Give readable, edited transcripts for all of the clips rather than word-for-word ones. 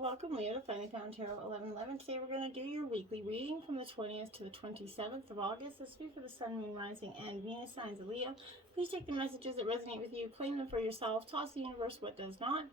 Welcome, Leo, to Finally Found Tarot 1111. Today we're going to do your weekly reading from the 20th to the 27th of August. This will be for the Sun, Moon, Rising, and Venus signs of Leo. Please take the messages that resonate with you, claim them for yourself, toss the universe what does not.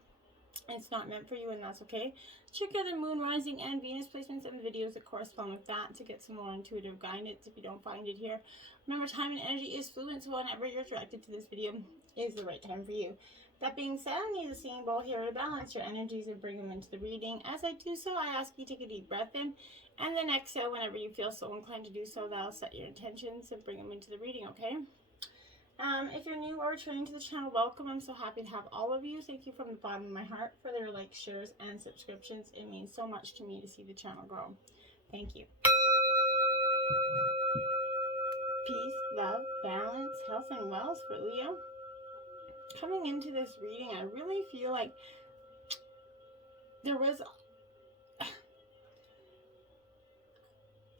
It's not meant for you, and that's okay. Check out the Moon, Rising, and Venus placements and the videos that correspond with that to get some more intuitive guidance if you don't find it here. Remember, time and energy is fluid, so whenever you're directed to this video is the right time for you. That being said, I need a singing bowl here to balance your energies and bring them into the reading. As I do so, I ask you to take a deep breath in and then exhale whenever you feel so inclined to do so. That'll set your intentions and bring them into the reading, okay? If you're new or returning to the channel, welcome. I'm so happy to have all of you. Thank you from the bottom of my heart for their likes, shares, and subscriptions. It means so much to me to see the channel grow. Thank you. Peace, love, balance, health, and wealth for Leo. Coming into this reading, I really feel like there was...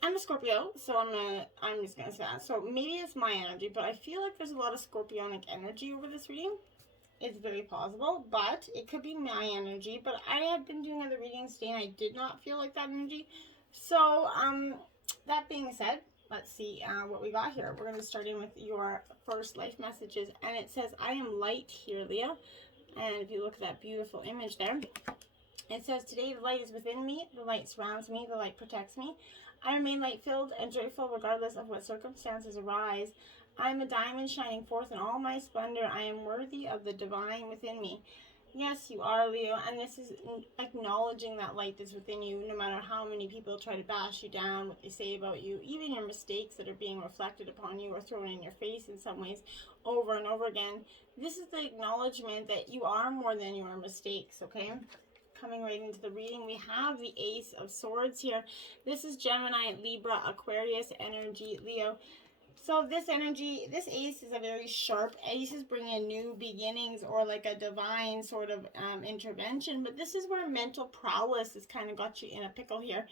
I'm a Scorpio, so I'm just gonna say that. So maybe it's my energy, but I feel like there's a lot of Scorpionic energy over this reading. It's very possible, but it could be my energy. But I had been doing other readings today, and I did not feel like that energy. So that being said, let's see what we got here. We're going to start in with your first life messages, and it says, I am light here, Leo. And if you look at that beautiful image there, it says, today the light is within me, the light surrounds me, the light protects me. I remain light-filled and joyful regardless of what circumstances arise. I am a diamond shining forth in all my splendor. I am worthy of the divine within me. Yes, you are, Leo, and this is acknowledging that light that's within you, no matter how many people try to bash you down, what they say about you, even your mistakes that are being reflected upon you or thrown in your face in some ways over and over again. This is the acknowledgement that you are more than your mistakes, okay? Coming right into the reading, we have the Ace of Swords here. This is Gemini, Libra, Aquarius energy, Leo. So this energy, this ace is a very sharp ace, is bringing new beginnings or like a divine sort of intervention. But this is where mental prowess has kind of got you in a pickle here.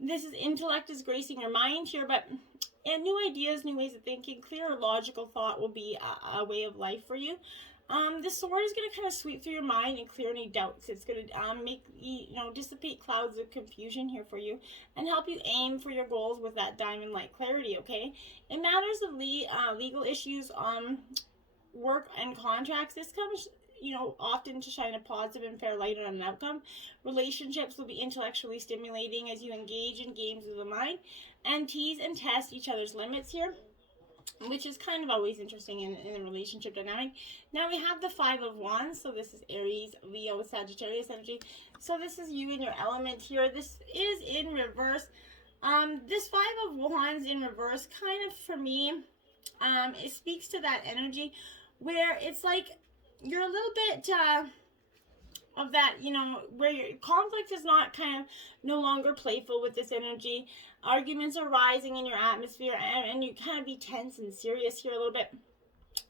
This is intellect is gracing your mind here, but new ideas, new ways of thinking, clear logical thought will be a way of life for you. This sword is going to kind of sweep through your mind and clear any doubts. It's going to make dissipate clouds of confusion here for you and help you aim for your goals with that diamond light clarity, okay? In matters of legal issues, work and contracts, this comes often to shine a positive and fair light on an outcome. Relationships will be intellectually stimulating as you engage in games of the mind and tease and test each other's limits here, which is kind of always interesting in a relationship dynamic. Now we have the Five of Wands. So this is Aries, Leo, Sagittarius energy. So this is you in your element here. This is in reverse. This Five of Wands in reverse kind of, for me, it speaks to that energy where it's like you're a little bit... of that, where your conflict is not kind of no longer playful with this energy. Arguments are rising in your atmosphere, and you kind of be tense and serious here a little bit.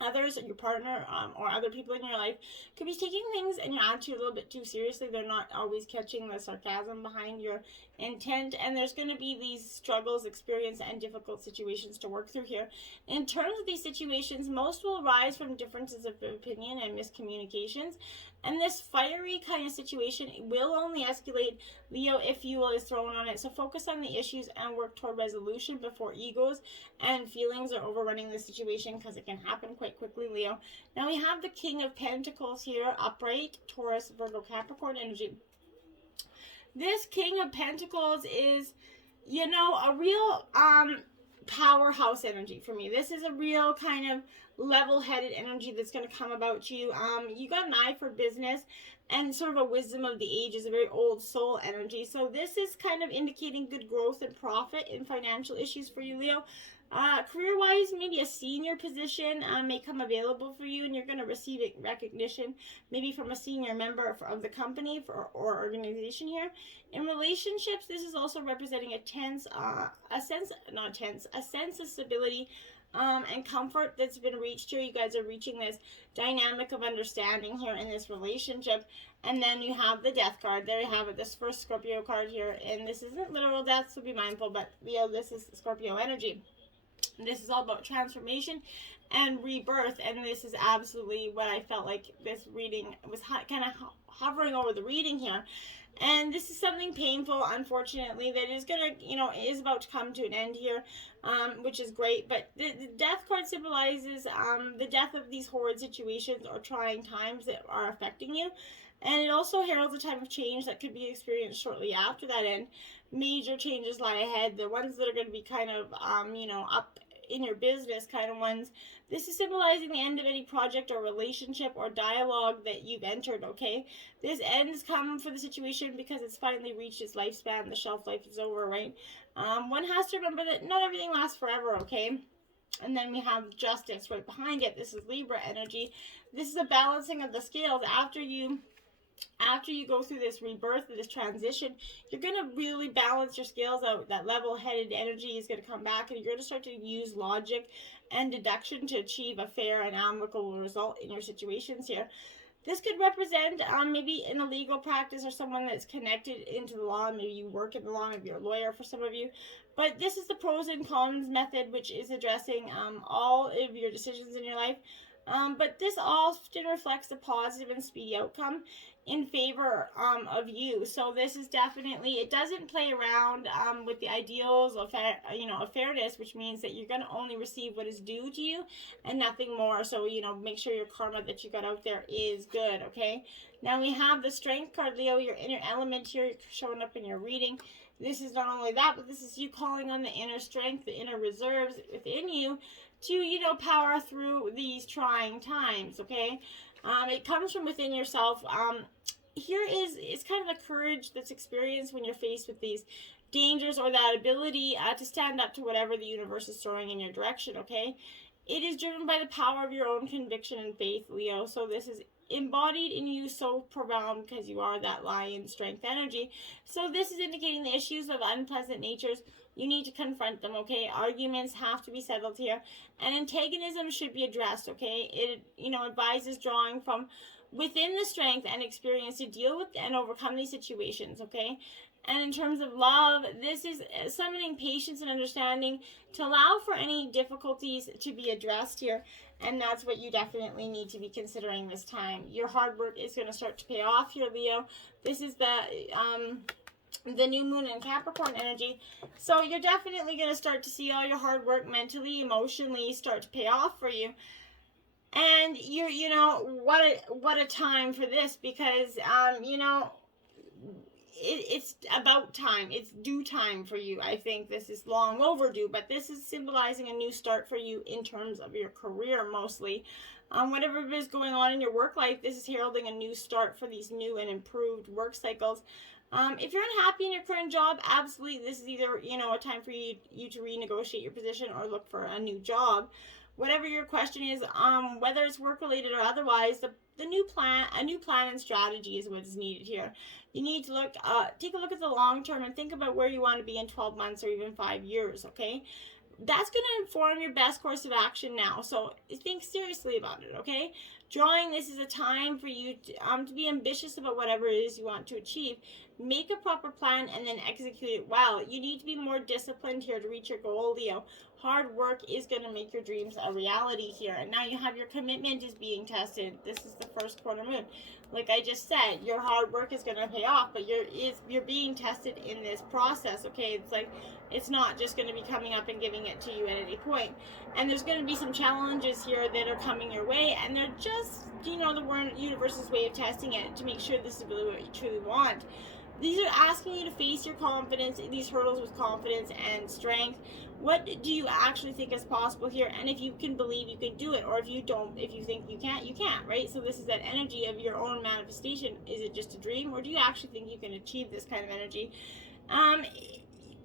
Others, your partner, or other people in your life could be taking things and your attitude a little bit too seriously. They're not always catching the sarcasm behind your intent, and there's going to be these struggles, experience, and difficult situations to work through here. In terms of these situations, most will arise from differences of opinion and miscommunications, and this fiery kind of situation will only escalate, Leo, if fuel is thrown on it. So focus on the issues and work toward resolution before egos and feelings are overrunning the situation, because it can happen quite quickly, Leo. Now we have the King of Pentacles here, upright, Taurus, Virgo, Capricorn energy. This King of Pentacles is, a real powerhouse energy for me. This is a real kind of level-headed energy that's going to come about you. You got an eye for business and sort of a wisdom of the ages, a very old soul energy. So this is kind of indicating good growth and profit in financial issues for you, Leo. Career-wise, maybe a senior position may come available for you, and you're going to receive recognition maybe from a senior member of the company or organization here. In relationships, this is also representing a sense of stability and comfort that's been reached here. You guys are reaching this dynamic of understanding here in this relationship. And then you have the Death card. There you have it, this first Scorpio card here. And this isn't literal death, so be mindful, but Leo, this is Scorpio energy. This is all about transformation and rebirth, and this is absolutely what I felt like this reading was kind of hovering over the reading here. And this is something painful, unfortunately, that is gonna, is about to come to an end here, which is great. But the death card symbolizes the death of these horrid situations or trying times that are affecting you. And it also heralds a time of change that could be experienced shortly after that end. Major changes lie ahead. The ones that are going to be kind of, up in your business kind of ones. This is symbolizing the end of any project or relationship or dialogue that you've entered, okay? This ends come for the situation because it's finally reached its lifespan. The shelf life is over, right? One has to remember that not everything lasts forever, okay? And then we have justice right behind it. This is Libra energy. This is a balancing of the scales. After you go through this rebirth, this transition, you're going to really balance your scales out. That level-headed energy is going to come back, and you're going to start to use logic and deduction to achieve a fair and amicable result in your situations here. This could represent maybe in a legal practice or someone that's connected into the law. Maybe you work in the law, maybe you're a lawyer for some of you. But this is the pros and cons method, which is addressing all of your decisions in your life. But this often reflects a positive and speedy outcome in favor of you. So this is definitely, it doesn't play around with the ideals of of fairness, which means that you're going to only receive what is due to you and nothing more. So make sure your karma that you got out there is good. Okay, now we have the Strength card, Leo, your inner element here showing up in your reading. This is not only that, but this is you calling on the inner strength, the inner reserves within you to power through these trying times. Okay, it comes from within yourself. Here is kind of the courage that's experienced when you're faced with these dangers, or that ability to stand up to whatever the universe is throwing in your direction. Okay, it is driven by the power of your own conviction and faith, Leo. So this is embodied in you so profound because you are that lion strength energy. So this is indicating the issues of unpleasant natures. You need to confront them, okay? Arguments have to be settled here. And antagonism should be addressed, okay? It, advises drawing from within the strength and experience to deal with and overcome these situations, okay? And in terms of love, this is summoning patience and understanding to allow for any difficulties to be addressed here. And that's what you definitely need to be considering this time. Your hard work is going to start to pay off here, Leo. This is the new moon in Capricorn energy. So you're definitely going to start to see all your hard work mentally, emotionally start to pay off for you. And what a time for this, because it's about time. It's due time for you. I think this is long overdue, but this is symbolizing a new start for you in terms of your career mostly. Whatever is going on in your work life, this is heralding a new start for these new and improved work cycles. If you're unhappy in your current job, absolutely, this is either, a time for you to renegotiate your position or look for a new job. Whatever your question is, whether it's work related or otherwise, a new plan and strategy is what is needed here. You need to take a look at the long term and think about where you want to be in 12 months or even 5 years, okay? That's going to inform your best course of action now. So think seriously about it, okay? Drawing, this is a time for you to be ambitious about whatever it is you want to achieve. Make a proper plan and then execute it well. You need to be more disciplined here to reach your goal, Leo. Hard work is going to make your dreams a reality here. And now you have your commitment is being tested. This is the first quarter moon. Like I just said, your hard work is going to pay off, but you're being tested in this process, okay? It's not just going to be coming up and giving it to you at any point. And there's going to be some challenges here that are coming your way, and they're just, the universe's way of testing it to make sure this is really what you truly want. These are asking you to face your confidence, these hurdles with confidence and strength. What do you actually think is possible here? And if you can believe you can do it, or if you think you can't, right? So this is that energy of your own manifestation. Is it just a dream, or do you actually think you can achieve this kind of energy?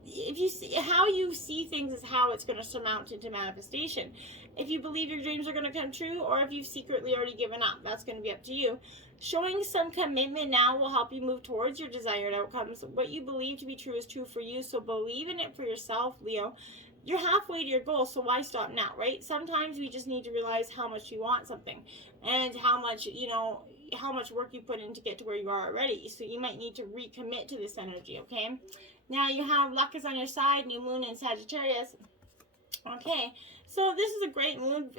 If you see how you see things is how it's going to surmount into manifestation. If you believe your dreams are going to come true, or if you've secretly already given up, that's going to be up to you. Showing some commitment now will help you move towards your desired outcomes. What you believe to be true is true for you, so believe in it for yourself, Leo. You're halfway to your goal, so why stop now, right? Sometimes we just need to realize how much you want something and how much work you put in to get to where you are already. So you might need to recommit to this energy, okay? Now you have luck is on your side, new moon in Sagittarius. Okay, so this is a great moon,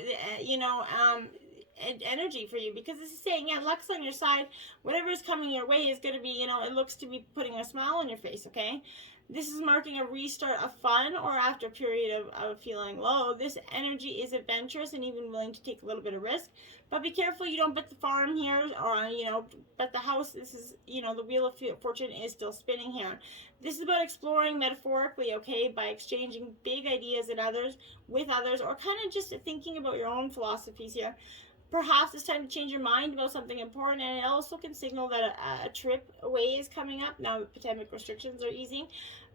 energy for you, because this is saying, yeah, luck's on your side. Whatever is coming your way is going to be, you know, it looks to be putting a smile on your face, okay? This is marking a restart of fun, or after a period of feeling low. This energy is adventurous and even willing to take a little bit of risk. But be careful you don't bet the farm here, or, you know, bet the house. This is, you know, the wheel of fortune is still spinning here. This is about exploring metaphorically, okay, by exchanging big ideas with others, or kind of just thinking about your own philosophies here. Perhaps it's time to change your mind about something important, and it also can signal that a trip away is coming up. Now pandemic restrictions are easing.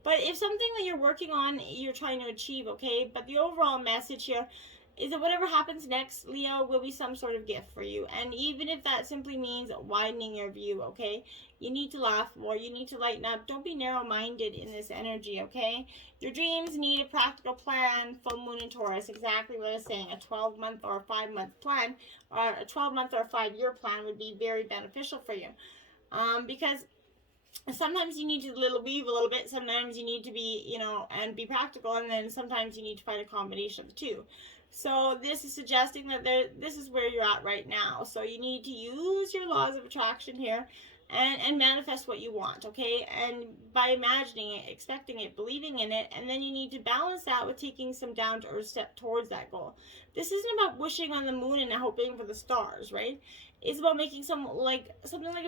But if something that you're working on, you're trying to achieve, okay? But the overall message here is that whatever happens next, Leo, will be some sort of gift for you. And even if that simply means widening your view, okay? You need to laugh more. You need to lighten up. Don't be narrow-minded in this energy, okay? Your dreams need a practical plan. Full moon in Taurus, exactly what I was saying. A 12-month or a 5-month plan, or a 12-month or a 5-year plan would be very beneficial for you. Because sometimes you need to weave a little bit. Sometimes you need to be, you know, and be practical. And then sometimes you need to find a combination of the two. So this is suggesting that this is where you're at right now. So you need to use your laws of attraction here and manifest what you want, okay? And by imagining it, expecting it, believing in it, and then you need to balance that with taking some down-to-earth step towards that goal. This isn't about wishing on the moon and hoping for the stars, right? It's about making something like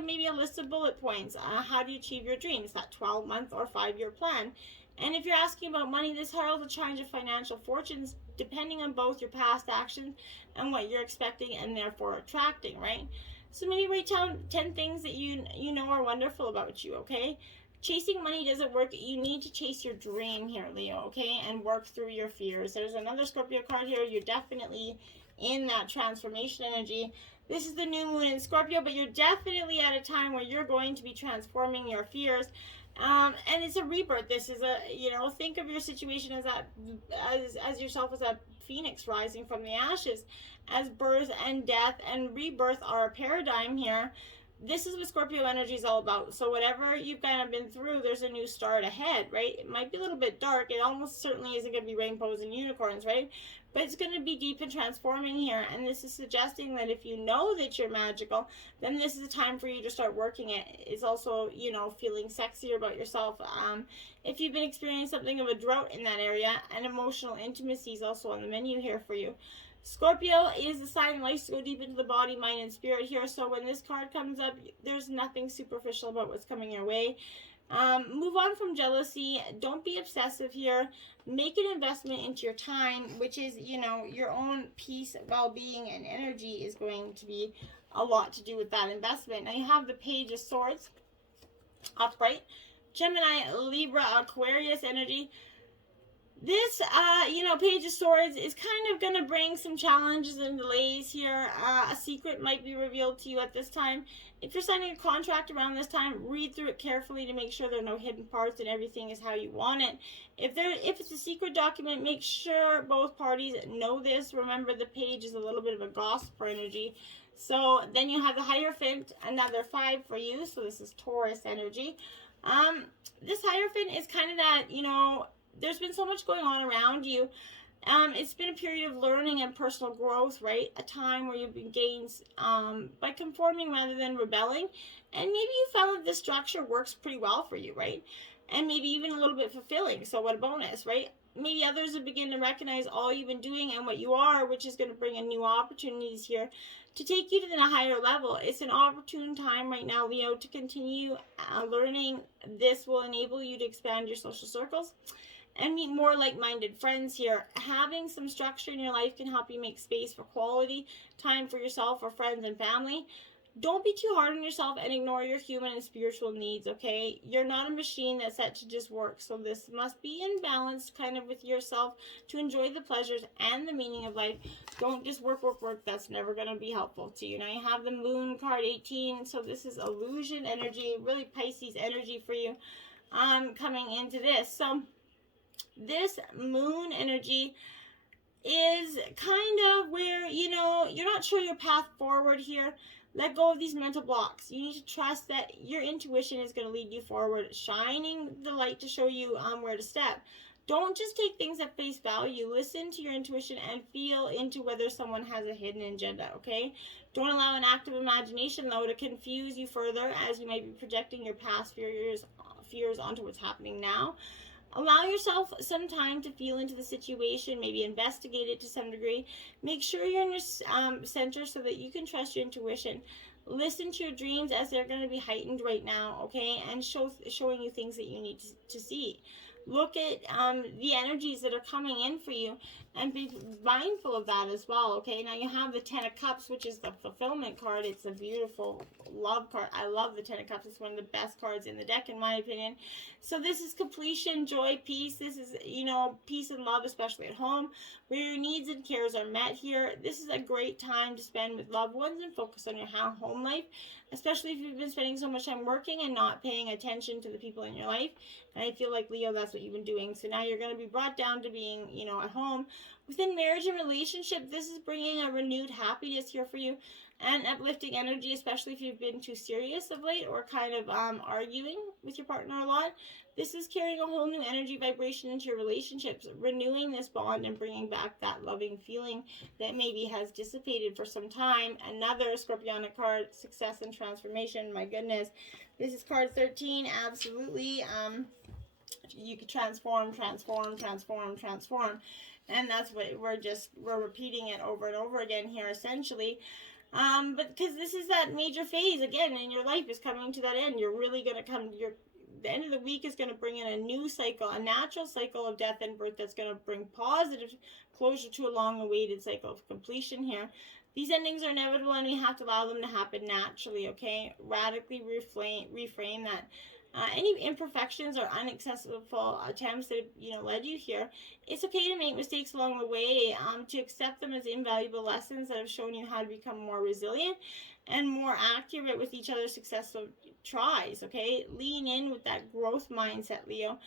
maybe a list of bullet points. How do you achieve your dreams? That 12-month or 5-year plan. And if you're asking about money, this heralds a change of financial fortunes depending on both your past actions and what you're expecting and therefore attracting, right? So maybe write down 10 things that you know are wonderful about you, okay? Chasing money doesn't work. You need to chase your dream here, Leo, okay? And work through your fears. There's another Scorpio card here. You're definitely in that transformation energy. This is the new moon in Scorpio, but you're definitely at a time where you're going to be transforming your fears. And it's a rebirth. This is a, you know, think of your situation as yourself as a phoenix rising from the ashes, as birth and death and rebirth are a paradigm here. This is what Scorpio energy is all about. So whatever you've kind of been through, there's a new start ahead, right? It might be a little bit dark. It almost certainly isn't going to be rainbows and unicorns, right? But it's going to be deep and transforming here. And this is suggesting that if you know that you're magical, then this is a time for you to start working it. It's also, you know, feeling sexier about yourself. If you've been experiencing something of a drought in that area, and emotional intimacy is also on the menu here for you. Scorpio is the sign that likes to go deep into the body, mind, and spirit here. So when this card comes up, there's nothing superficial about what's coming your way. Move on from jealousy. Don't be obsessive here. Make an investment into your time, which is, you know, your own peace, well-being, and energy is going to be a lot to do with that investment. Now you have the Page of Swords upright. Gemini, Libra, Aquarius energy. This, you know, Page of Swords is kind of going to bring some challenges and delays here. A secret might be revealed to you at this time. If you're signing a contract around this time, read through it carefully to make sure there are no hidden parts and everything is how you want it. If it's a secret document, make sure both parties know this. Remember, the Page is a little bit of a gossip energy. So then you have the Hierophant, another 5 for you. So this is Taurus energy. This Hierophant is kind of that, you know, there's been so much going on around you. It's been a period of learning and personal growth, right? A time where you've been gained by conforming rather than rebelling. And maybe you found that this structure works pretty well for you, right? And maybe even a little bit fulfilling. So what a bonus, right? Maybe others have begun to recognize all you've been doing and what you are, which is going to bring in new opportunities here to take you to the higher level. It's an opportune time right now, Leo, to continue learning. This will enable you to expand your social circles and meet more like-minded friends here. Having some structure in your life can help you make space for quality time for yourself or friends and family. Don't be too hard on yourself and ignore your human and spiritual needs, okay? You're not a machine that's set to just work, so this must be in balance kind of with yourself to enjoy the pleasures and the meaning of life. Don't just work. That's never going to be helpful to you. Now you have the Moon card 18, so this is illusion energy, really Pisces energy for you coming into this. So this moon energy is kind of where, you know, you're not sure your path forward here. Let go of these mental blocks. You need to trust that your intuition is going to lead you forward, shining the light to show you where to step. Don't just take things at face value. Listen to your intuition and feel into whether someone has a hidden agenda, okay? Don't allow an active imagination, though, to confuse you further, as you might be projecting your past fears onto what's happening now. Allow yourself some time to feel into the situation, maybe investigate it to some degree. Make sure you're in your center so that you can trust your intuition. Listen to your dreams, as they're going to be heightened right now, okay, and showing you things that you need to see. Look at the energies that are coming in for you, and be mindful of that as well, okay? Now you have the Ten of Cups, which is the fulfillment card. It's a beautiful love card. I love the Ten of Cups. It's one of the best cards in the deck, in my opinion. So this is completion, joy, peace. This is, you know, peace and love, especially at home, where your needs and cares are met here. This is a great time to spend with loved ones and focus on your home life, especially if you've been spending so much time working and not paying attention to the people in your life. And I feel like, Leo, that's what you've been doing. So now you're going to be brought down to being, you know, at home. Within marriage and relationship, this is bringing a renewed happiness here for you, and uplifting energy, especially if you've been too serious of late or kind of arguing with your partner a lot. This is carrying a whole new energy vibration into your relationships, renewing this bond and bringing back that loving feeling that maybe has dissipated for some time. Another Scorpionic card, success and transformation. My goodness. This is card 13. Absolutely. You could transform. And that's what we're repeating it over and over again here, essentially. But because this is that major phase, again, in your life is coming to that end. You're really going to the end of the week is going to bring in a new cycle, a natural cycle of death and birth that's going to bring positive closure to a long-awaited cycle of completion here. These endings are inevitable, and we have to allow them to happen naturally, okay? Radically reframe that. Any imperfections or unsuccessful attempts that, you know, led you here, it's okay to make mistakes along the way, to accept them as invaluable lessons that have shown you how to become more resilient and more accurate with each other's successful tries, okay? Lean in with that growth mindset, Leo.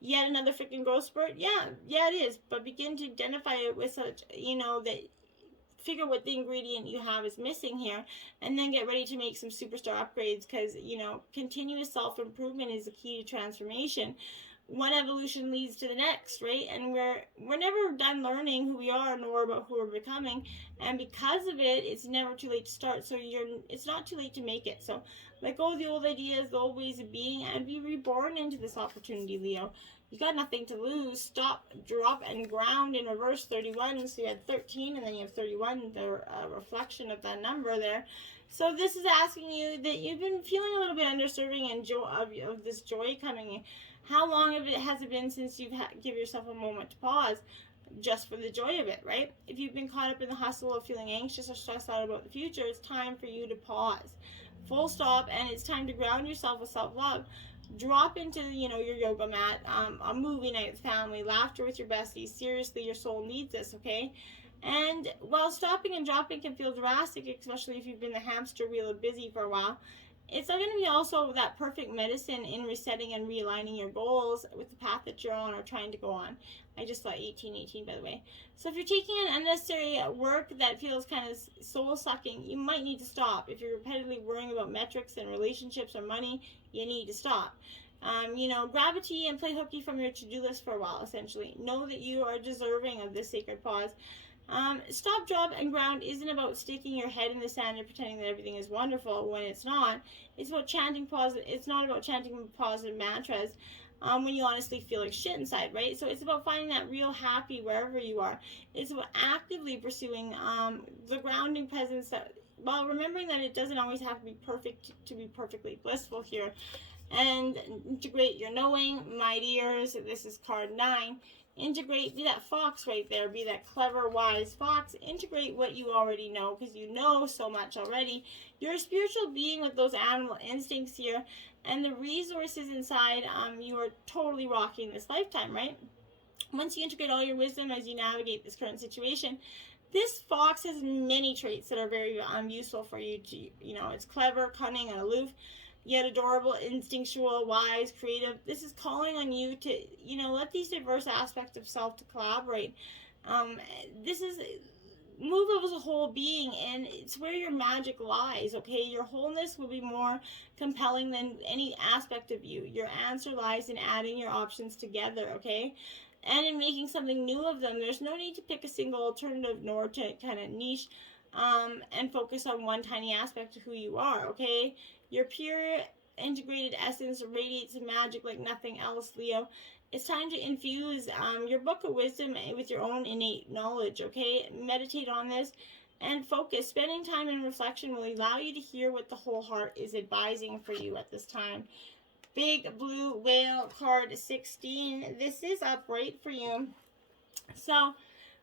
Yet another freaking growth spurt? Yeah, it is. But begin to identify it with such, you know, that figure what the ingredient you have is missing here, and then get ready to make some superstar upgrades, because, you know, continuous self-improvement is the key to transformation. One evolution leads to the next, right? And we're never done learning who we are, nor about who we're becoming, and because of it, it's never too late to start. So it's not too late to make it. So let go of the old ideas, the old ways of being, and be reborn into this opportunity, Leo. You got nothing to lose. Stop, drop, and ground in reverse. 31. So you had 13, and then you have 31. The reflection of that number there. So this is asking you that you've been feeling a little bit underserving and of this joy coming in. How long has it been since you've give yourself a moment to pause, just for the joy of it, right? If you've been caught up in the hustle of feeling anxious or stressed out about the future, it's time for you to pause. Full stop, and it's time to ground yourself with self-love. Drop into, you know, your yoga mat, a movie night with family, laughter with your besties. Seriously, your soul needs this, okay? And while stopping and dropping can feel drastic, especially if you've been the hamster wheel of busy for a while, it's going to be also that perfect medicine in resetting and realigning your goals with the path that you're on or trying to go on. I just saw 18, by the way. So if you're taking an unnecessary work that feels kind of soul-sucking, you might need to stop. If you're repetitively worrying about metrics and relationships or money, you need to stop. You know, grab a tea and play hooky from your to-do list for a while, essentially. Know that you are deserving of this sacred pause. Stop, drop, and ground isn't about sticking your head in the sand and pretending that everything is wonderful when it's not. It's about chanting positive. It's not about chanting positive mantras when you honestly feel like shit inside, right? So it's about finding that real happy wherever you are. It's about actively pursuing the grounding presence that, while remembering that it doesn't always have to be perfect to be perfectly blissful here. And integrate your knowing, my dears. This is card 9. Integrate, be that fox right there, be that clever, wise fox. Integrate what you already know, because you know so much already. You're a spiritual being with those animal instincts here, and the resources inside, you are totally rocking this lifetime, right? Once you integrate all your wisdom as you navigate this current situation, this fox has many traits that are very useful for you to, you know, it's clever, cunning, and aloof, yet adorable, instinctual, wise, creative. This is calling on you to, you know, let these diverse aspects of self to collaborate. This is move as a whole being, and it's where your magic lies, okay? Your wholeness will be more compelling than any aspect of you. Your answer lies in adding your options together, okay? and in making something new of them. There's no need to pick a single alternative nor to kind of niche and focus on one tiny aspect of who you are, okay? Your pure integrated essence radiates magic like nothing else, Leo. It's time to infuse your book of wisdom with your own innate knowledge, okay? Meditate on this and focus. Spending time in reflection will allow you to hear what the whole heart is advising for you at this time. Big Blue Whale card 16. This is upright for you. So,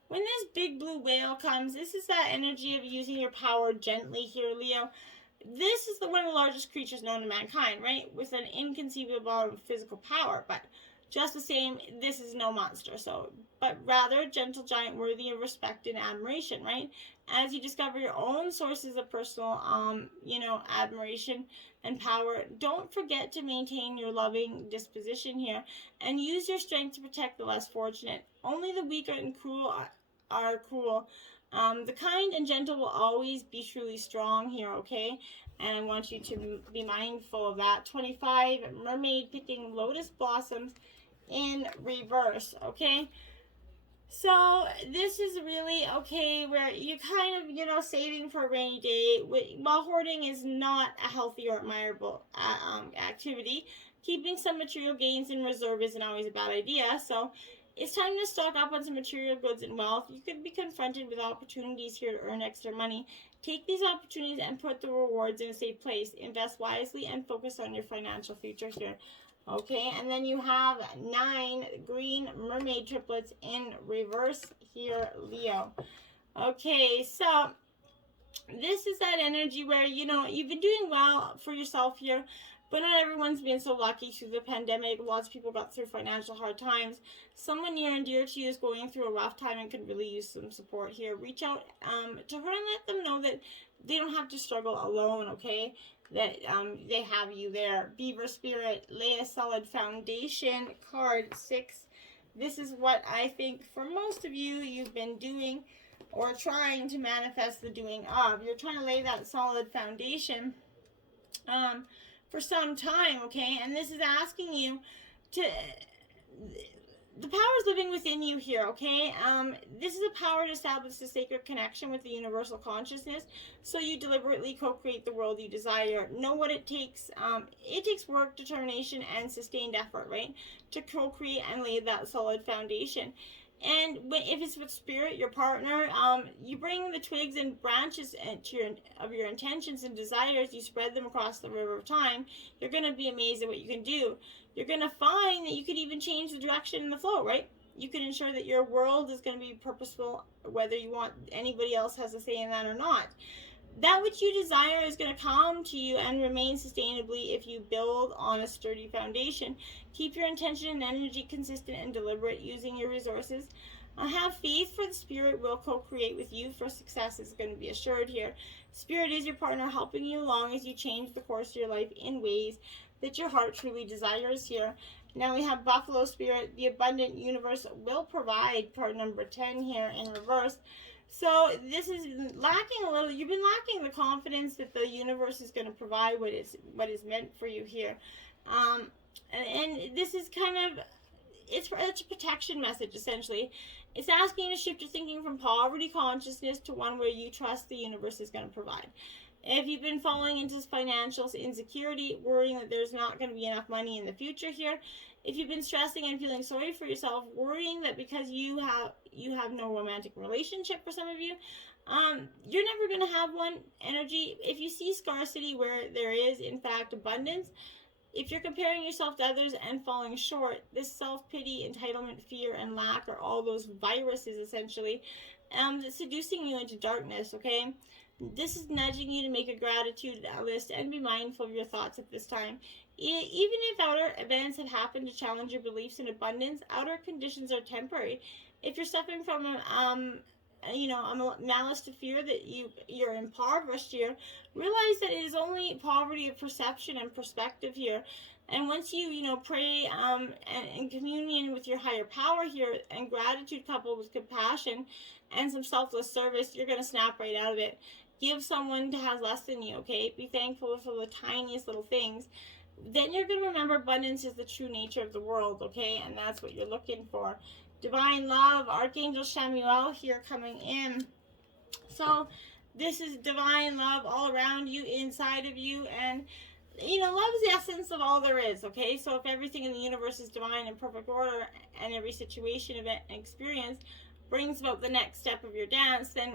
when this big blue whale comes, this is that energy of using your power gently here, Leo. This is one of the largest creatures known to mankind, right? With an inconceivable physical power, but just the same, this is no monster. So, but rather a gentle giant worthy of respect and admiration, right? As you discover your own sources of personal, admiration and power, don't forget to maintain your loving disposition here and use your strength to protect the less fortunate. Only the weak and cruel are cruel. The kind and gentle will always be truly strong here, okay? And I want you to be mindful of that. 25, mermaid picking lotus blossoms in reverse, okay? So this is really, okay, where you kind of, saving for a rainy day, while hoarding is not a healthy or admirable activity. Keeping some material gains in reserve isn't always a bad idea, so it's time to stock up on some material goods and wealth. You could be confronted with opportunities here to earn extra money. Take these opportunities and put the rewards in a safe place. Invest wisely and focus on your financial future here. Okay, and then you have 9 green mermaid triplets in reverse here, Leo. Okay, so this is that energy where, you've been doing well for yourself here, but not everyone's been so lucky through the pandemic. Lots of people got through financial hard times. Someone near and dear to you is going through a rough time and could really use some support here. Reach out to her and let them know that they don't have to struggle alone, okay? That they have you there. Beaver Spirit, lay a solid foundation, card 6. This is what I think for most of you, you've been doing or trying to manifest the doing of. You're trying to lay that solid foundation for some time, okay? And this is asking you to... The power is living within you here, okay? This is a power to establish a sacred connection with the universal consciousness, so you deliberately co-create the world you desire. Know what it takes. It takes work, determination, and sustained effort, right? To co-create and lay that solid foundation. And if it's with spirit, your partner, you bring the twigs and branches of your intentions and desires, you spread them across the river of time. You're going to be amazed at what you can do. You're going to find that you could even change the direction and the flow, right? You can ensure that your world is going to be purposeful, whether you want anybody else has a say in that or not. That which you desire is going to come to you and remain sustainably if you build on a sturdy foundation. Keep your intention and energy consistent and deliberate using your resources. Have faith, for the Spirit will co-create with you, for success is going to be assured here. Spirit is your partner, helping you along as you change the course of your life in ways that your heart truly desires here. Now we have Buffalo Spirit, the abundant universe will provide, card number 10 here in reverse. So this is lacking a little. You've been lacking the confidence that the universe is going to provide what is meant for you here, and this is kind of it's a protection message essentially. It's asking you to shift your thinking from poverty consciousness to one where you trust the universe is going to provide. If you've been falling into financial insecurity, worrying that there's not going to be enough money in the future here, if you've been stressing and feeling sorry for yourself, worrying that because you have no romantic relationship for some of you, you're never going to have one energy. If you see scarcity where there is, in fact, abundance, if you're comparing yourself to others and falling short, this self-pity, entitlement, fear, and lack are all those viruses, essentially, seducing you into darkness, okay? This is nudging you to make a gratitude list and be mindful of your thoughts at this time. Even if outer events have happened to challenge your beliefs in abundance, outer conditions are temporary. If you're suffering from a malice to fear that you're impoverished here, realize that it is only poverty of perception and perspective here. And once you pray and in communion with your higher power here, and gratitude coupled with compassion and some selfless service, you're going to snap right out of it. Give someone who has less than you, okay? Be thankful for the tiniest little things. Then you're going to remember abundance is the true nature of the world, okay? And that's what you're looking for. Divine love, Archangel Chamuel here coming in. So this is divine love all around you, inside of you, and you know, love is the essence of all there is, okay? So if everything in the universe is divine and perfect order, and every situation, event, and experience brings about the next step of your dance, then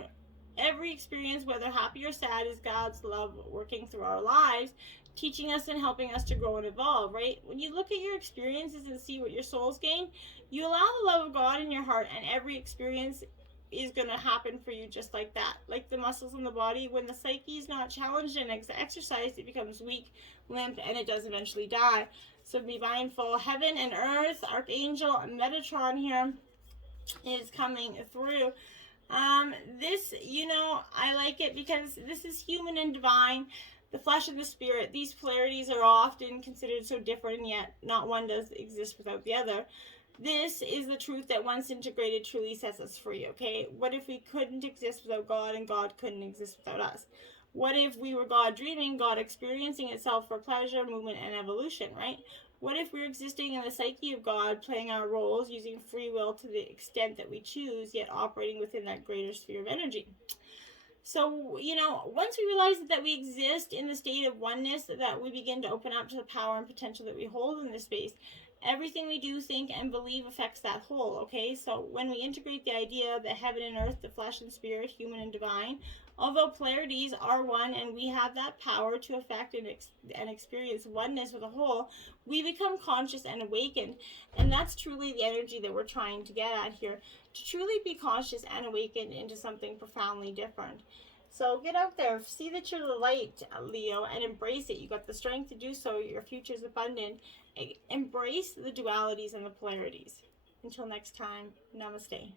every experience, whether happy or sad, is God's love working through our lives, teaching us and helping us to grow and evolve, right? When you look at your experiences and see what your soul's gained, you allow the love of God in your heart, and every experience is going to happen for you just like that. Like the muscles in the body, when the psyche is not challenged and exercised, it becomes weak, limp, and it does eventually die. So be mindful. Heaven and earth, Archangel Metatron here is coming through. This, you know, I like it because this is human and divine. The flesh and the spirit, these polarities are often considered so different, and yet not one does exist without the other. This is the truth that once integrated truly sets us free, okay? What if we couldn't exist without God and God couldn't exist without us? What if we were God dreaming, God experiencing itself for pleasure, movement, and evolution, right? What if we're existing in the psyche of God, playing our roles, using free will to the extent that we choose, yet operating within that greater sphere of energy? So, you know, once we realize that we exist in the state of oneness, that we begin to open up to the power and potential that we hold in this space. Everything we do, think, and believe affects that whole, okay? So when we integrate the idea that heaven and earth, the flesh and spirit, human and divine, although polarities are one and we have that power to affect and experience oneness with a whole, we become conscious and awakened. And that's truly the energy that we're trying to get at here, to truly be conscious and awakened into something profoundly different. So get out there, see that you're the light, Leo, and embrace it. You got the strength to do so. Your future is abundant. Embrace the dualities and the polarities. Until next time, namaste.